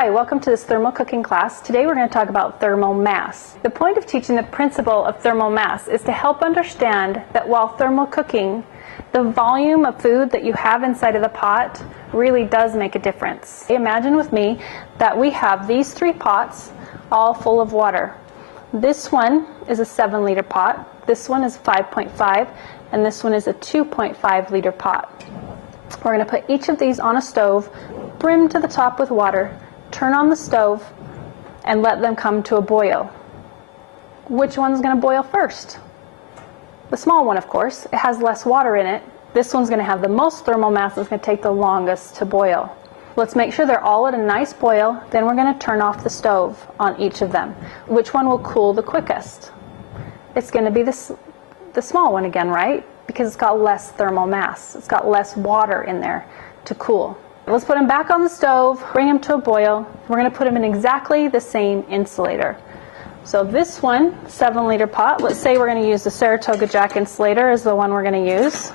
Hi, welcome to this thermal cooking class. Today we're going to talk about thermal mass. The point of teaching the principle of thermal mass is to help understand that while thermal cooking, the volume of food that you have inside of the pot really does make a difference. Imagine with me that we have these 3 pots all full of water. This one is a 7-liter pot, this one is 5.5, and this one is a 2.5 liter pot. We're going to put each of these on a stove, brim to the top with water, turn on the stove, and let them come to a boil. Which one's going to boil first? The small one, of course. It has less water in it. This one's going to have the most thermal mass. It's going to take the longest to boil. Let's make sure they're all at a nice boil. Then we're going to turn off the stove on each of them. Which one will cool the quickest? It's going to be the small one again, right? Because it's got less thermal mass. It's got less water in there to cool. Let's put them back on the stove, bring them to a boil. We're going to put them in exactly the same insulator. So this one, 7-liter pot, let's say we're going to use the Saratoga Jack insulator as the one we're going to use.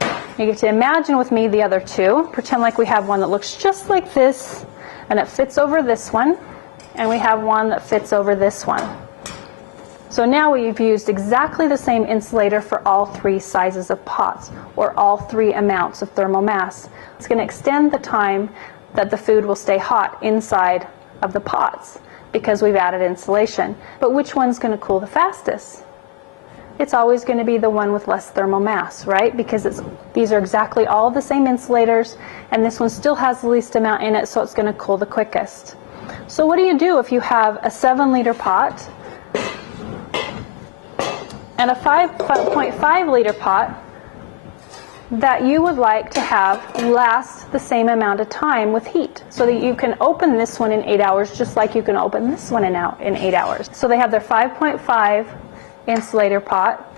You get to imagine with me the other 2. Pretend like we have one that looks just like this, and it fits over this one, and we have one that fits over this one. So now we've used exactly the same insulator for all 3 sizes of pots, or all 3 amounts of thermal mass. It's going to extend the time that the food will stay hot inside of the pots because we've added insulation. But which one's going to cool the fastest? It's always going to be the one with less thermal mass, right? Because these are exactly all the same insulators, and this one still has the least amount in it, so it's going to cool the quickest. So what do you do if you have a 7-liter pot and a 5.5 liter pot that you would like to have last the same amount of time with heat, so that you can open this one in 8 hours just like you can open this one in 8 hours. So they have their 5.5 insulator pot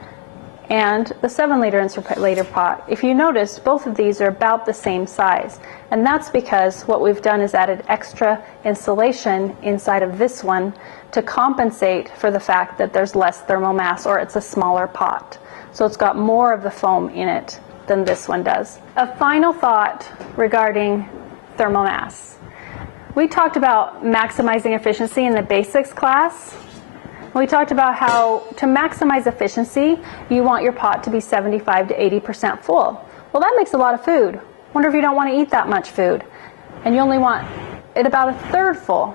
and the 7-liter insulator pot. If you notice, both of these are about the same size, and that's because what we've done is added extra insulation inside of this one to compensate for the fact that there's less thermal mass, or it's a smaller pot. So it's got more of the foam in it than this one does. A final thought regarding thermal mass. We talked about maximizing efficiency in the basics class. We talked about how to maximize efficiency, you want your pot to be 75 to 80% full. Well, that makes a lot of food. Wonder if you don't want to eat that much food, and you only want it about a third full.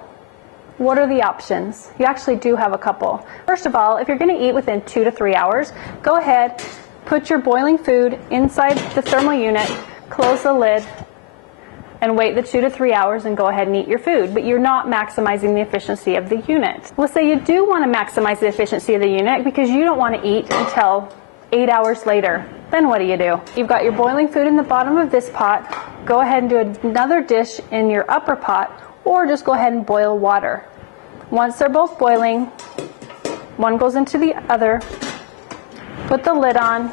What are the options? You actually do have a couple. First of all, if you're going to eat within 2 to 3 hours, go ahead, put your boiling food inside the thermal unit, close the lid, and wait the 2 to 3 hours and go ahead and eat your food. But you're not maximizing the efficiency of the unit. Let's say you do want to maximize the efficiency of the unit because you don't want to eat until 8 hours later. Then what do? You've got your boiling food in the bottom of this pot. Go ahead and do another dish in your upper pot, or just go ahead and boil water. Once they're both boiling, one goes into the other, put the lid on,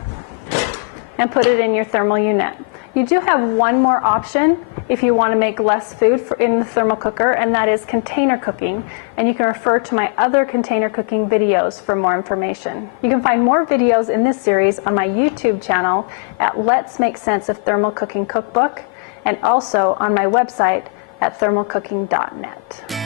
and put it in your thermal unit. You do have one more option if you want to make less food in the thermal cooker, and that is container cooking. And you can refer to my other container cooking videos for more information. You can find more videos in this series on my YouTube channel at Let's Make Sense of Thermal Cooking Cookbook, and also on my website at thermalcooking.net.